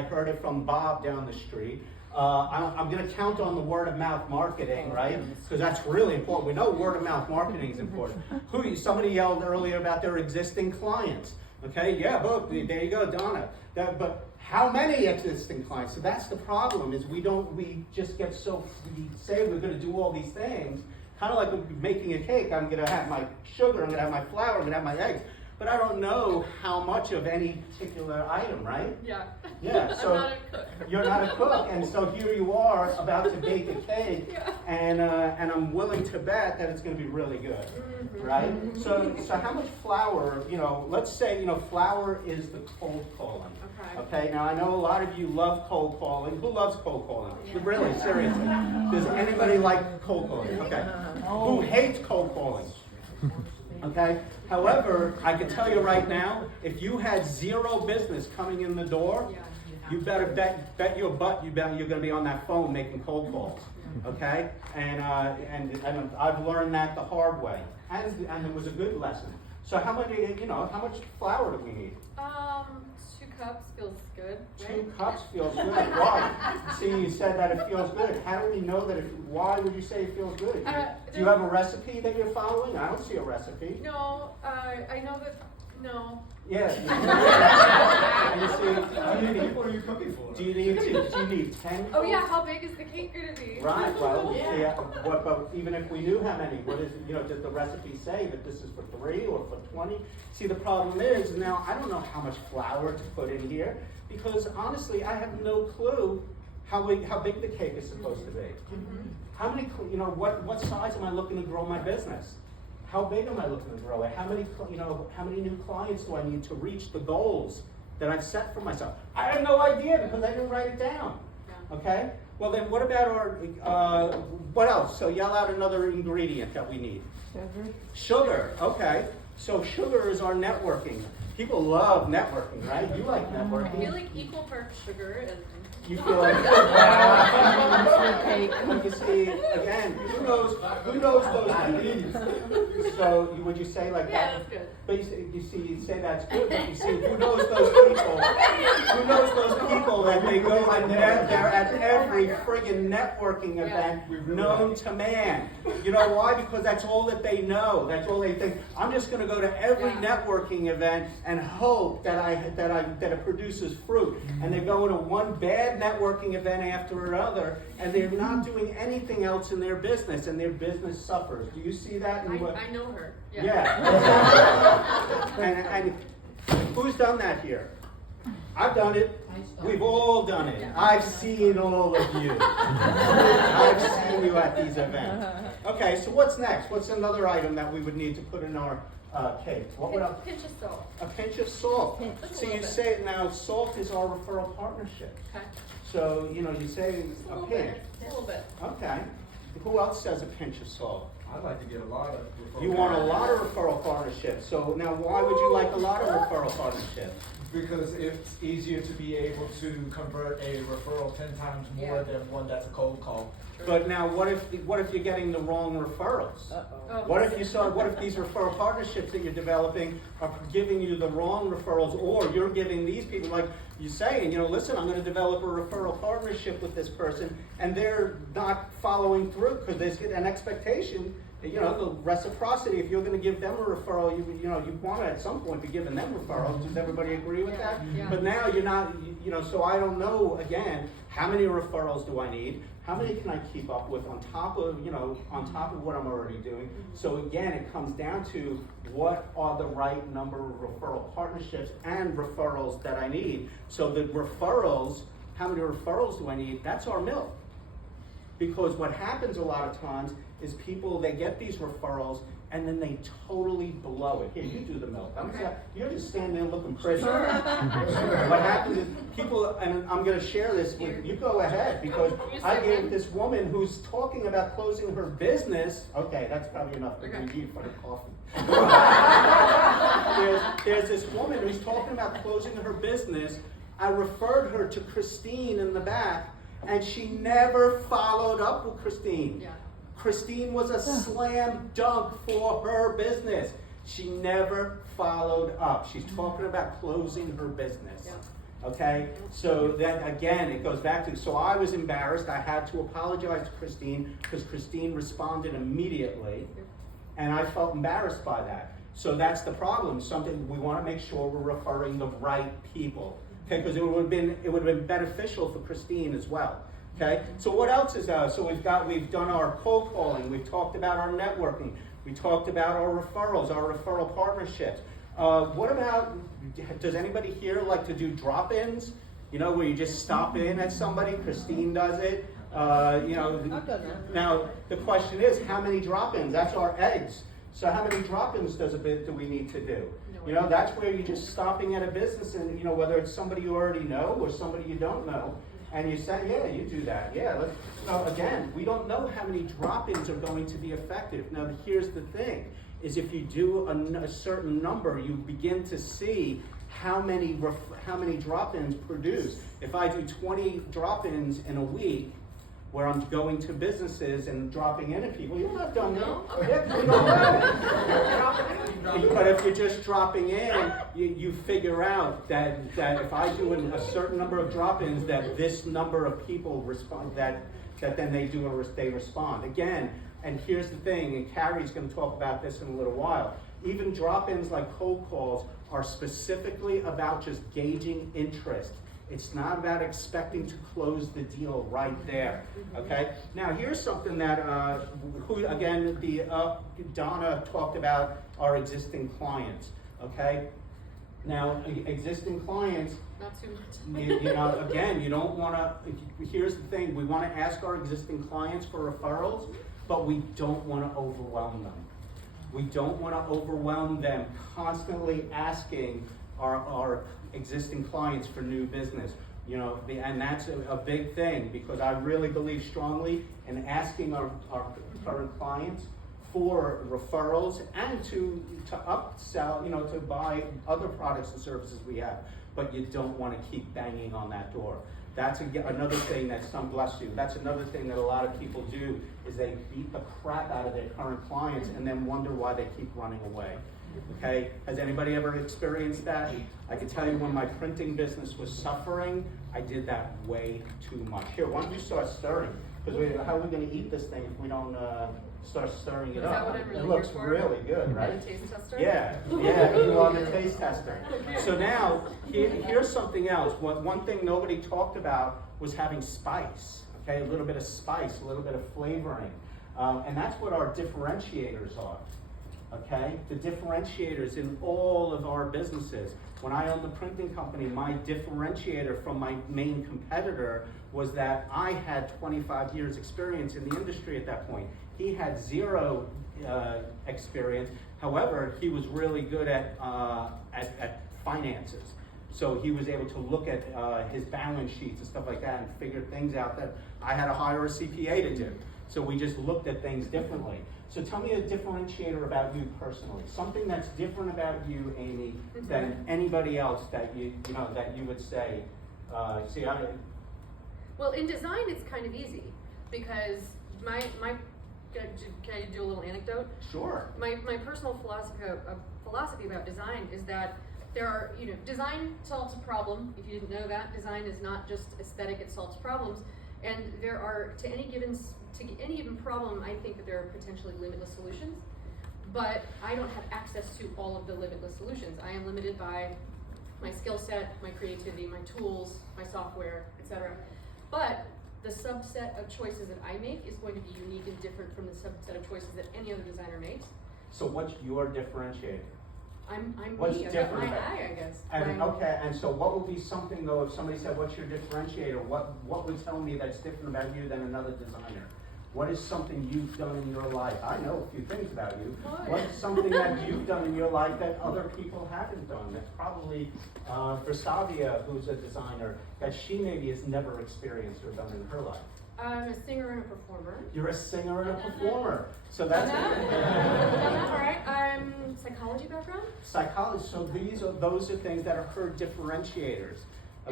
I heard it from Bob down the street. I'm going to count on the word of mouth marketing, right? Because that's really important. We know word of mouth marketing is important. Somebody yelled earlier about their existing clients. Okay, yeah, look, there you go, Donna. But how many existing clients? So that's the problem. Is we just get we say we're going to do all these things, kind of like making a cake. I'm going to have my sugar, I'm going to have my flour, I'm going to have my eggs. But I don't know how much of any particular item, right? Yeah. Yeah, so I'm not a cook. You're not a cook, and so here you are about to bake a cake, Yeah. and I'm willing to bet that it's going to be really good, Mm-hmm. right? So how much flour, let's say, flour is the cold calling. Okay, now I know a lot of you love cold calling. Who loves cold calling? Yeah. Really, seriously. Does anybody like cold calling? Okay. Who hates cold calling? Okay. However, I can tell you right now, if you had zero business coming in the door, you better bet your butt you're going to be on that phone making cold calls. Okay, and I've learned that the hard way, and it was a good lesson. So how much flour do we need? 2 cups feels good, right? 2 cups feels good. Why? See, you said that it feels good. How do we know that? Why would you say it feels good? Do you have a recipe that you're following? I don't see a recipe. No, I know that. No. Yeah. You see, How many people are you cooking for? do you need 10? Oh yeah, how big is the cake gonna be? Right. Well, yeah. But even if we knew how many, did the recipe say that this is for 3 or for 20? See, the problem is now I don't know how much flour to put in here because honestly, I have no clue how big the cake is supposed to be. Mm-hmm. How many, what size am I looking to grow my business? How big am I looking to grow it? How many new clients do I need to reach the goals that I've set for myself? I have no idea because I didn't write it down. Yeah. Okay? Well then, what about what else? So yell out another ingredient that we need. Sugar. Okay. So sugar is our networking. People love networking, right? You like networking. I feel like equal parts sugar and. You feel like you see again. Who knows those people? So would you say like Yeah, that? that's good. But you say that's good. But you see, who knows those people? Who knows those people that they go and they're at every friggin' networking event known to man? You know why? Because that's all that they know. That's all they think. I'm just going to go to every networking event and hope that it produces fruit. And they go to one bad networking event after another, and they're not doing anything else in their business, and their business suffers. Do you see that? I know her. Yeah. and who's done that here? I've done it. We've all done it. I've seen all of you. I've seen you at these events. Okay, so what's next? What's another item that we would need to put in our cake? What would Pinch of salt. a pinch of salt. Just a So you little bit. say now salt is our referral partnership. Okay. So you say Just a a little pinch. bit. A little bit. Okay. Who else says a pinch of salt? I'd like to get a lot of referral. You want a lot of referral partnerships. So now why would you like a lot of referral partnerships? Because it's easier to be able to convert a referral 10 times more than one that's a cold call. But now what if you're getting the wrong referrals? Oh. What if these referral partnerships that you're developing are giving you the wrong referrals, or you're giving these people, like you saying, listen, I'm going to develop a referral partnership with this person, and they're not following through because there's an expectation, the reciprocity. If you're going to give them a referral, you want to at some point be giving them referrals. Does everybody agree with that? Yeah. But now you're not, so I don't know, again, how many referrals do I need? How many can I keep up with on top of what I'm already doing? So again, it comes down to what are the right number of referral partnerships and referrals that I need. So the referrals, how many referrals do I need? That's our milk. Because what happens a lot of times is they get these referrals and then they totally blow it. Here, you do the milk. You're just standing there looking pretty. What happens is people, and I'm going to share this with you. Go ahead, because I gave this woman who's talking about closing her business. Okay, that's probably enough to do for the coffee. there's this woman who's talking about closing her business. I referred her to Christine in the back, and she never followed up with Christine. Yeah. Christine was a slam dunk for her business. She never followed up. She's talking about closing her business. Yeah. Okay, so that again, it goes back to, so I was embarrassed. I had to apologize to Christine because Christine responded immediately, and I felt embarrassed by that. So that's the problem. Something we want to make sure we're referring the right people. Okay, because it would have been beneficial for Christine as well. Okay, so what else is so we've done our cold calling. We've talked about our networking. We talked about our referrals, our referral partnerships. What about, does anybody here like to do drop-ins? You know, where you just stop in at somebody? Christine does it. You know, I've done that. now the question is, how many drop-ins? That's our eggs. So how many drop-ins do we need to do? You know, that's where you're just stopping at a business, and you know, whether it's somebody you already know or somebody you don't know, and you say, yeah, you do that. Yeah. So again, we don't know how many drop-ins are going to be effective. Now, here's the thing. Is if you do a certain number, you begin to see how many drop-ins produce. If I do 20 drop-ins in a week, where I'm going to businesses and dropping in at people, you're not done No? now. Yeah, you don't know. But if you're just dropping in, you figure out that if I do a certain number of drop-ins, that this number of people respond, that then they respond. Again, and here's the thing, and Carrie's going to talk about this in a little while, even drop-ins like cold calls are specifically about just gauging interest. It's not about expecting to close the deal right there, okay? Now here's something that, Donna talked about our existing clients, okay? Now, existing clients, Not too much. you know, again, you don't want to, here's the thing, we want to ask our existing clients for referrals, but we don't want to overwhelm them. We don't want to overwhelm them constantly asking our existing clients for new business. You know, and that's a big thing, because I really believe strongly in asking our current clients for referrals and to upsell, you know, to buy other products and services we have. But you don't want to keep banging on that door. That's another thing bless you. That's another thing that a lot of people do, is they beat the crap out of their current clients and then wonder why they keep running away. Okay, has anybody ever experienced that? I can tell you, when my printing business was suffering, I did that way too much. Here, why don't you start stirring? Because how are we going to eat this thing if we don't start stirring it Is up? that what I'm really It looks here for? really good, right? A taste tester? Yeah, you are the taste tester. So now, here's something else. One thing nobody talked about was having spice, okay? A little bit of spice, a little bit of flavoring. And that's what our differentiators are, okay? The differentiators in all of our businesses. When I owned the printing company, my differentiator from my main competitor was that I had 25 years experience in the industry at that point. He had zero experience. However, he was really good at finances. So he was able to look at his balance sheets and stuff like that and figure things out that I had to hire a CPA to do. So we just looked at things differently. So tell me a differentiator about you personally. Something that's different about you, Amy, than anybody else that you would say. Well, in design, it's kind of easy, because can I do a little anecdote? Sure. My personal philosophy about design is that there are, design solves a problem. If you didn't know that, design is not just aesthetic, it solves problems. And there are, to any given problem, I think that there are potentially limitless solutions, but I don't have access to all of the limitless solutions. I am limited by my skill set, my creativity, my tools, my software, etc. But the subset of choices that I make is going to be unique and different from the subset of choices that any other designer makes. So what's your differentiator? I'm What's me, I've got different my about eye, I guess. And okay, and so what would be something though, if somebody said, what's your differentiator? What would tell me that's different about you than another designer? What is something you've done in your life? I know a few things about you. What's something that you've done in your life that other people haven't done? That's probably Versavia, who's a designer, that she maybe has never experienced or done in her life. I'm a singer and a performer. You're a singer and a performer. So that's All right. Psychology background. psychology. So those are things that are her differentiators.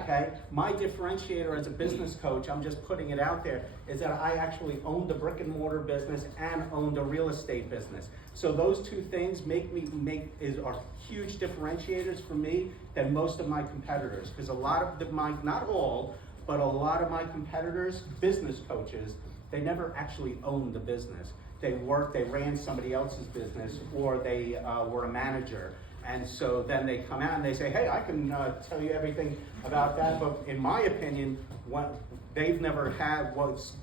okay? My differentiator as a business coach, I'm just putting it out there, is that I actually owned a brick and mortar business and owned a real estate business. So those two things are huge differentiators for me than most of my competitors, because a lot of not all, but a lot of my competitors, business coaches, they never actually owned the business. They ran somebody else's business, or they were a manager. And so then they come out and they say, hey, I can tell you everything about that. But in my opinion, they've never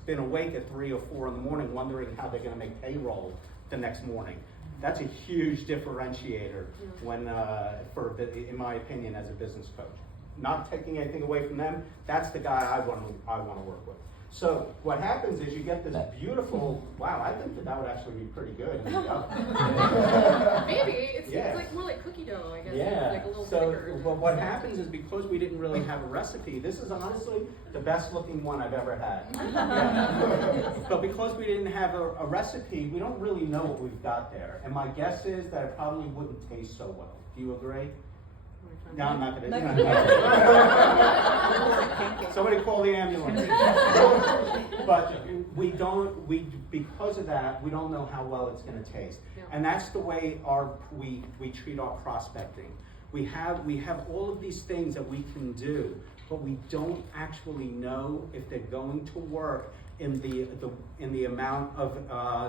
been awake at 3 or 4 in the morning wondering how they're going to make payroll the next morning. That's a huge differentiator in my opinion, as a business coach. Not taking anything away from them, that's the guy I want to work with. So what happens is you get this beautiful, wow, I think that would actually be pretty good in the oven. Maybe, it's like more like cookie dough, I guess. Yeah, Like a little so thicker. what happens is, because we didn't really have a recipe, this is honestly the best looking one I've ever had. Yeah. But because we didn't have a recipe, we don't really know what we've got there. And my guess is that it probably wouldn't taste so well. Do you agree? No, I'm not gonna. Somebody call the ambulance. But because of that, we don't know how well it's gonna taste. Yeah. And that's the way we treat our prospecting. We have all of these things that we can do, but we don't actually know if they're going to work in the amount of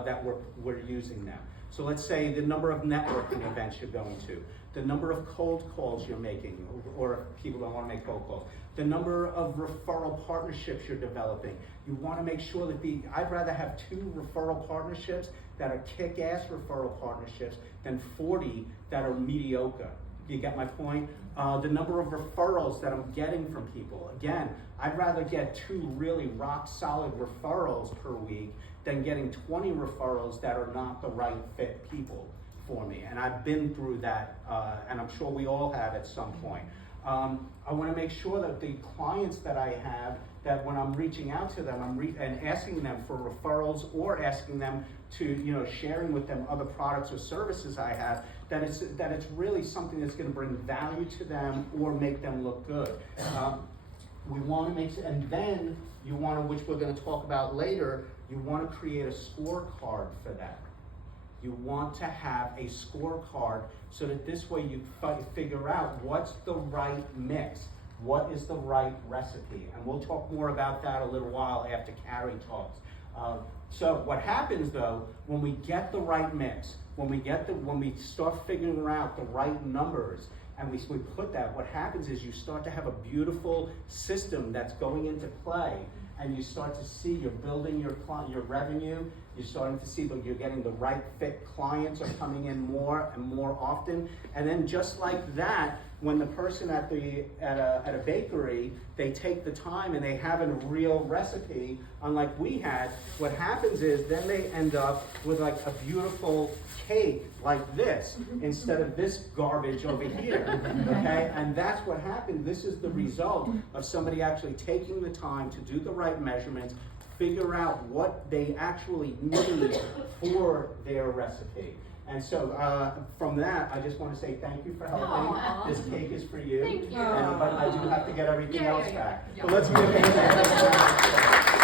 that we're using them. So let's say the number of networking events you're going to, the number of cold calls you're making, or people don't want to make cold calls, the number of referral partnerships you're developing. You want to make sure that I'd rather have 2 referral partnerships that are kick-ass referral partnerships than 40 that are mediocre. You get my point? The number of referrals that I'm getting from people. Again, I'd rather get 2 really rock-solid referrals per week than getting 20 referrals that are not the right fit people for me. And I've been through that, and I'm sure we all have at some point. I want to make sure that the clients that I have, that when I'm reaching out to them, and asking them for referrals, or asking them to, sharing with them other products or services I have, that it's really something that's going to bring value to them or make them look good. We want to and then you want to, which we're going to talk about later, you want to create a scorecard for that. You want to have a scorecard so that this way you figure out what's the right mix, what is the right recipe. And we'll talk more about that a little while after Carrie talks. So what happens though, when we get the right mix, when we start figuring out the right numbers, and we put that, what happens is you start to have a beautiful system that's going into play, and you start to see you're building your revenue, you're starting to see that you're getting the right fit clients are coming in more and more often. And then just like that, when the person at a bakery, they take the time and they have a real recipe, unlike we had, what happens is then they end up with like a beautiful cake like this instead of this garbage over here, okay? And that's what happened. This is the result of somebody actually taking the time to do the right measurements, figure out what they actually need for their recipe. And so from that, I just want to say thank you for helping. Aww. This cake is for you. Thank you. But I do have to get everything else back. Yeah. So let's give it a hand.